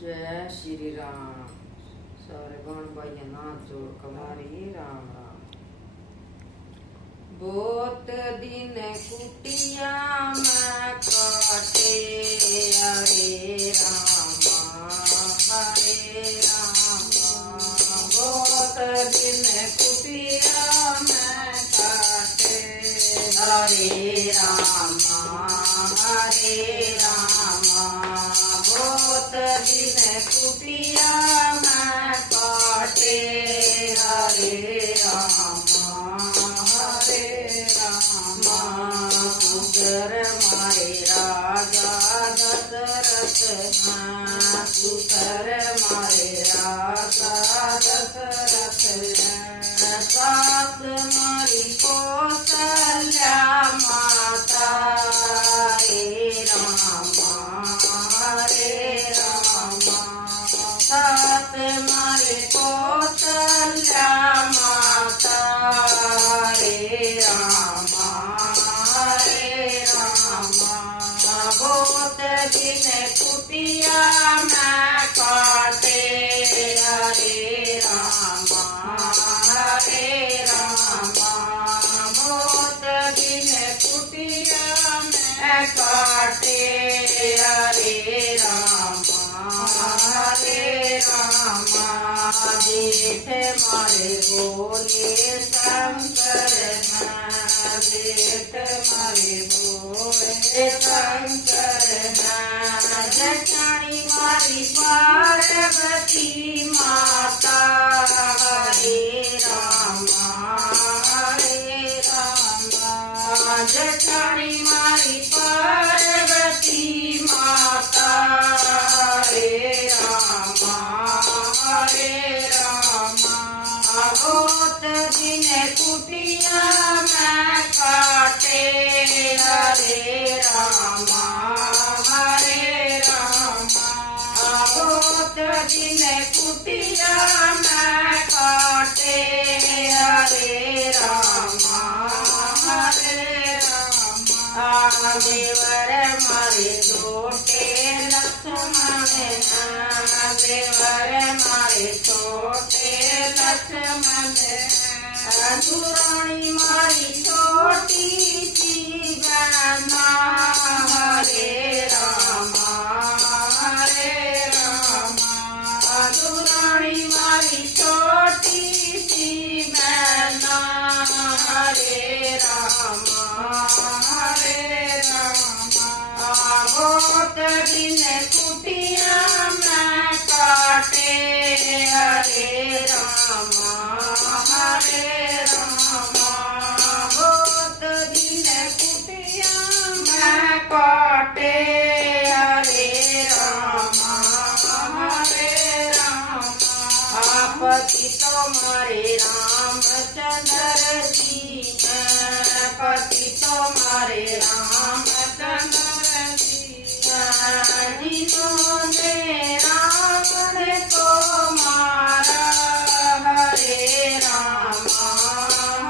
जय श्री राम। सारे बहन भाइयों नाथ जोड़ कमारी राम राम। बहुत दिन कुटिया में काटे हरे रामा हरे रामा। बहुत दिन कुटिया में काटे हरे रामा हरे रामा। बहुत दिन कुटिया में काटे हरे रामा हरे रामा। सुंदर मारे राजा दशरथ हैं, सुंदर मारे राजा दशरथ हैं। सास मारी कौशल्या माता रे रामा हरे रामा। सास मारे कौशल्या माता रे रामा हरे रामा। बहुत दिन कुटिया में काटे हरे रामा हरे रामा। बहुत दिन कुटिया में काटे हरे रामा हरे रामा। जेठ मारे बोले शंकर हैं, जेठ मारे बोले शंकर हैं। जटानी मारी पार्वती माता हरे रामा हरे रामा। जटानी मारी पार्वती माता हरे रामा हरे रामा। बहुत दिन कुटिया में काटे हरे रामा हरे रामा। बहुत दिन कुटिया में काटे हरे रामा हरे रामा। देवर मारे छोटे लक्ष्मण हैं, देवर मारे छोटे लक्ष्मण हैं। दुरानी मारी छोटी सी बहना हरे रामा हरे रामा। दुरानी मारी छोटी सी बहना हरे रामा हरे रामा। बहुत दिन कुटिया में काटे हरे रामा हरे रामा। बहुत दिन कुटिया में काटे हरे रामा हरे रामा। पति तुम्हारे रामचंद्र जी हैं, पति तुम्हारे रामचंद्र जी हैं। जिन्होंने रावण को मारा हरे रामा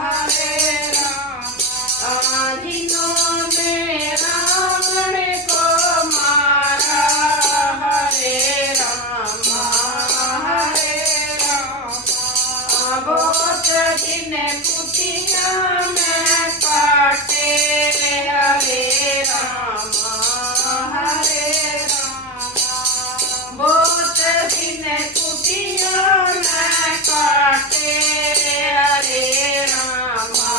हरे रामा। जिन्होंने रावण को मारा हरे रामा हरे रामा। बहुत दिन कुटिया में काटे हरे रामा हरे रामा। बहुत दिन कुटिया में काटे हरे रामा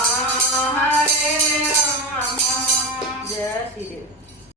हरे रामा। जय श्री राम।